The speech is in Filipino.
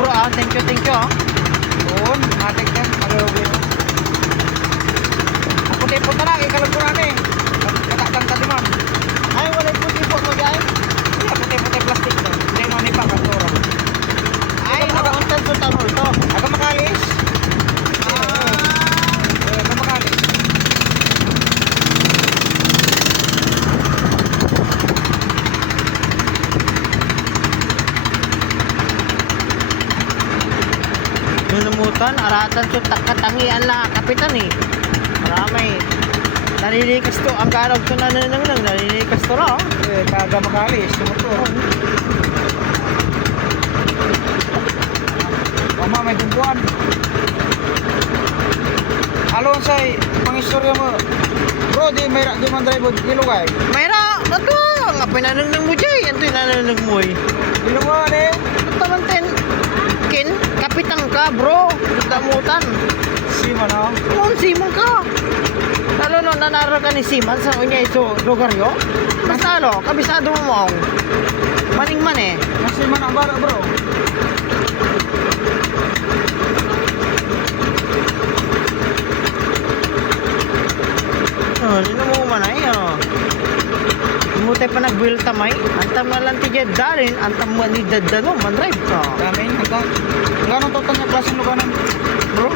bro thank you ah. Doon, atik ka, mag-uwi mo. Ako din po tala, ikalagpuran eh. Katakang taliman. Ay wala puti-puti mo guys. Iya, puti-puti plastik to. Hindi mo ni pagkakura. Ay nakauntan sa tanol to. Aga makalis. Aga makalis. Nunumutan, aratan so katangian la kapitan eh. Marami. Nalilikas to ang garog to nananang nalilikas to lang. Aga makalis, tumuto. Mama, may dumpuan. Alon say, pangistorya mo. Bro, di man drive mo kilo kay. Mayra, ato nga pinananang mo jay, anto nananang mo eh. Kilo mo eh. Taman ten. Kin, kapitan ka bro. Damutan. Sima na. Kung simon ka. Lalo no, nanaro ka ni Siman sa unya ito lugar yo. Basta ano, kabisado mo mo. Maning man eh. Sima na bara bro. Oh, nino mo man ay ano. Mutay pa nag-build tamay. Antam na lang ti dalin, antam mo ni dadano man drive ka. Dami, hanggang. Gano'n to tanya klaseng luganan. Bro.